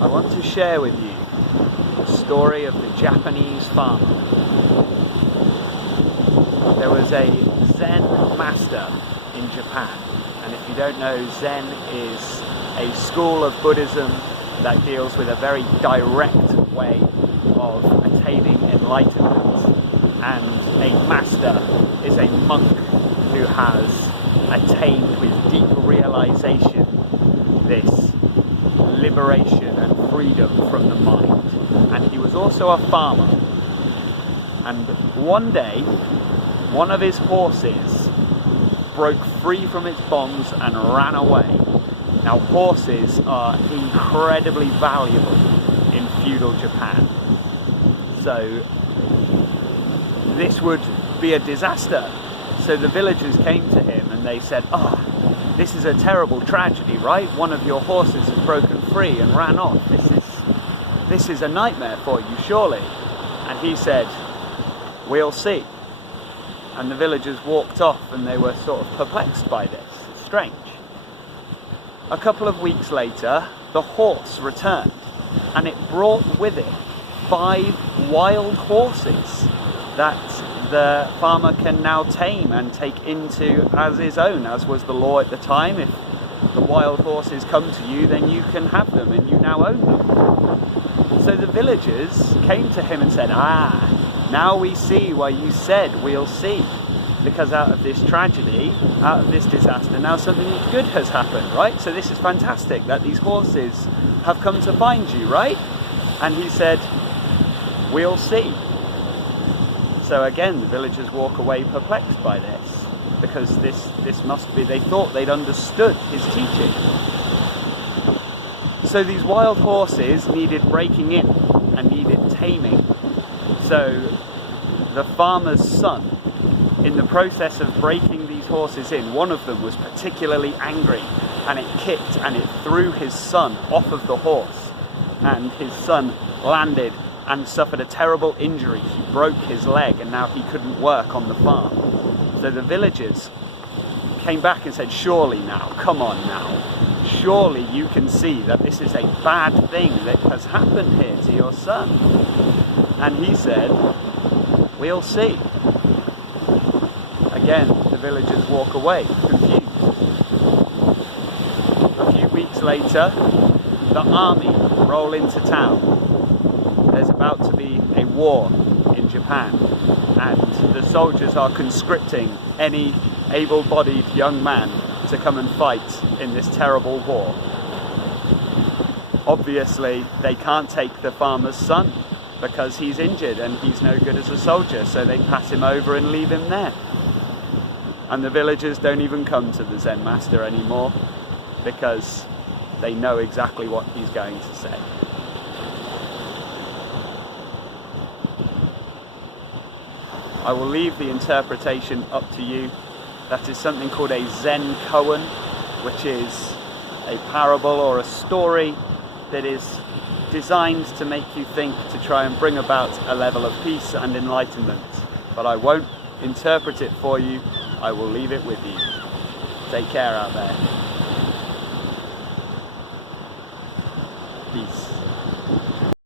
I want to share with you the story of the Japanese farmer. There was a Zen master in Japan, and if you don't know, Zen is a school of Buddhism that deals with a very direct way of attaining enlightenment, and a master is a monk who has attained with deep realization this liberation and freedom from the mind. And he was also a farmer, and one day one of his horses broke free from its bonds and ran away. Now horses are incredibly valuable in feudal Japan, so this would be a disaster. So the villagers came to him and they said, this is a terrible tragedy, right? One of your horses has broken free and ran off. This is a nightmare for you, surely. And he said, we'll see. And the villagers walked off and they were sort of perplexed by this. It's strange. A couple of weeks later, the horse returned, and it brought with it 5 wild horses that the farmer can now tame and take into as his own, as was the law at the time. If the wild horses come to you, then you can have them and you now own them. So the villagers came to him and said, now we see why you said we'll see. Because out of this tragedy, out of this disaster, now something good has happened, right? So this is fantastic that these horses have come to find you, right? And he said, we'll see. So again, the villagers walk away perplexed by this, because this must be, they thought they'd understood his teaching. So these wild horses needed breaking in and needed taming. So the farmer's son, in the process of breaking these horses in, one of them was particularly angry, and it kicked and it threw his son off of the horse, and his son landed and suffered a terrible injury. He broke his leg and now he couldn't work on the farm. So the villagers came back and said, surely now, come on now, surely you can see that this is a bad thing that has happened here to your son. And he said, we'll see. Again, the villagers walk away, confused. A few weeks later, the army roll into town. There's about to be a war in Japan, and the soldiers are conscripting any able-bodied young man to come and fight in this terrible war. Obviously, they can't take the farmer's son because he's injured and he's no good as a soldier, so they pass him over and leave him there. And the villagers don't even come to the Zen master anymore because they know exactly what he's going to say. I will leave the interpretation up to you. That is something called a Zen koan, which is a parable or a story that is designed to make you think, to try and bring about a level of peace and enlightenment. But I won't interpret it for you. I will leave it with you. Take care out there. Peace.